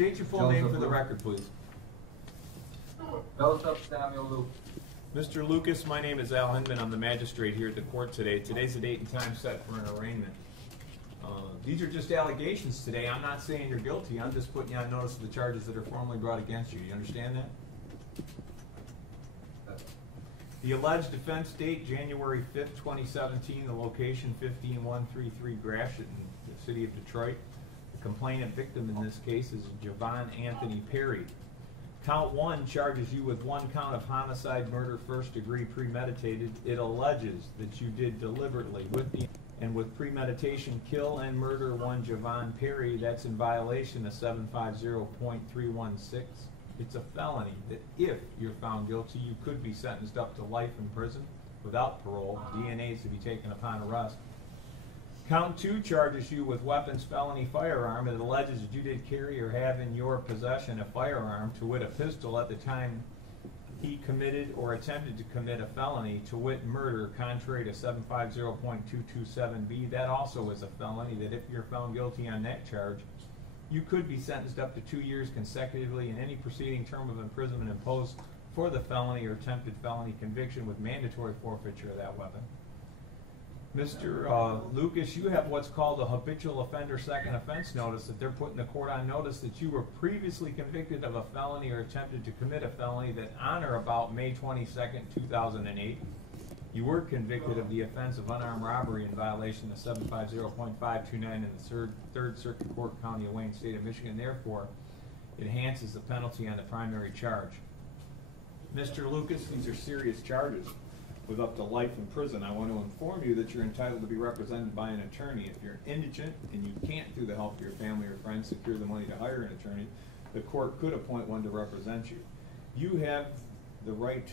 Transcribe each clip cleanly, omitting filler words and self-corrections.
State your full name for the record, please. Joseph Samuel Luke. Mr. Lucas, my name is Al Hinman. I'm the magistrate here at the court today. Today's the date and time set for an arraignment. These are just allegations today. I'm not saying you're guilty. I'm just putting you on notice of the charges that are formally brought against you. You understand that? The alleged offense date, January 5th, 2017. The location, 15133 Gratiot in the city of Detroit. The complainant victim in this case is Javon Anthony Perry. Count 1 charges you with 1 count of homicide, murder, first degree, premeditated. It alleges that you did deliberately with premeditation kill and murder one Javon Perry. That's in violation of 750.316. It's a felony that if you're found guilty, you could be sentenced up to life in prison without parole. DNA is to be taken upon arrest. Count 2 charges you with weapons felony firearm. It alleges that you did carry or have in your possession a firearm, to wit a pistol, at the time he committed or attempted to commit a felony, to wit murder, contrary to 750.227B. That also is a felony that if you're found guilty on that charge, you could be sentenced up to 2 years consecutively in any preceding term of imprisonment imposed for the felony or attempted felony conviction, with mandatory forfeiture of that weapon. Mr. Lucas, you have what's called a habitual offender second offense notice that they're putting the court on notice that you were previously convicted of a felony or attempted to commit a felony that on or about May 22nd, 2008. You were convicted of the offense of unarmed robbery in violation of 750.529 in the Third Circuit Court, County of Wayne, State of Michigan. Therefore, it enhances the penalty on the primary charge. Mr. Lucas, these are serious charges with up to life in prison. I want to inform you that you're entitled to be represented by an attorney. If you're indigent and you can't, through the help of your family or friends, secure the money to hire an attorney, the court could appoint one to represent you. You have the right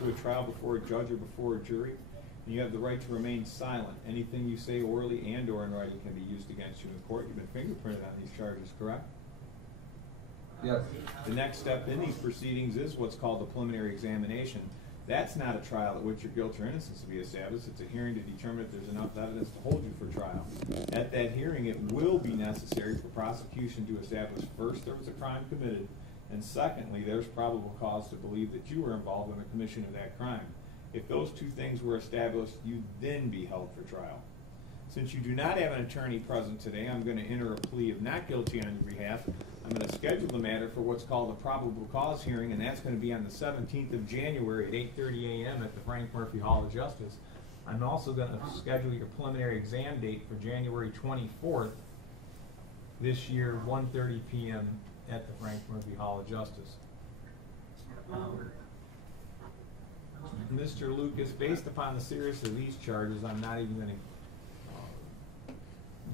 to a trial before a judge or before a jury, and you have the right to remain silent. Anything you say orally and or in writing can be used against you in court. You've been fingerprinted on these charges, correct? Yes. The next step in these proceedings is what's called the preliminary examination. That's not a trial at which your guilt or innocence will be established. It's a hearing to determine if there's enough evidence to hold you for trial. At that hearing, it will be necessary for prosecution to establish, first, there was a crime committed, and secondly, there's probable cause to believe that you were involved in the commission of that crime. If those two things were established, you'd then be held for trial. Since you do not have an attorney present today, I'm going to enter a plea of not guilty on your behalf. I'm going to schedule the matter for what's called a probable cause hearing, and that's going to be on the 17th of January at 8:30 a.m. at the Frank Murphy Hall of Justice. I'm also going to schedule your preliminary exam date for January 24th this year, 1:30 p.m. at the Frank Murphy Hall of Justice. Mr. Lucas, based upon the seriousness of these charges, I'm not even going to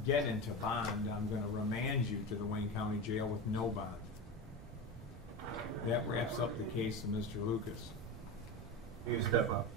get into bond. I'm going to remand you to the Wayne County Jail with no bond. That wraps up the case of Mr. Lucas. You step up.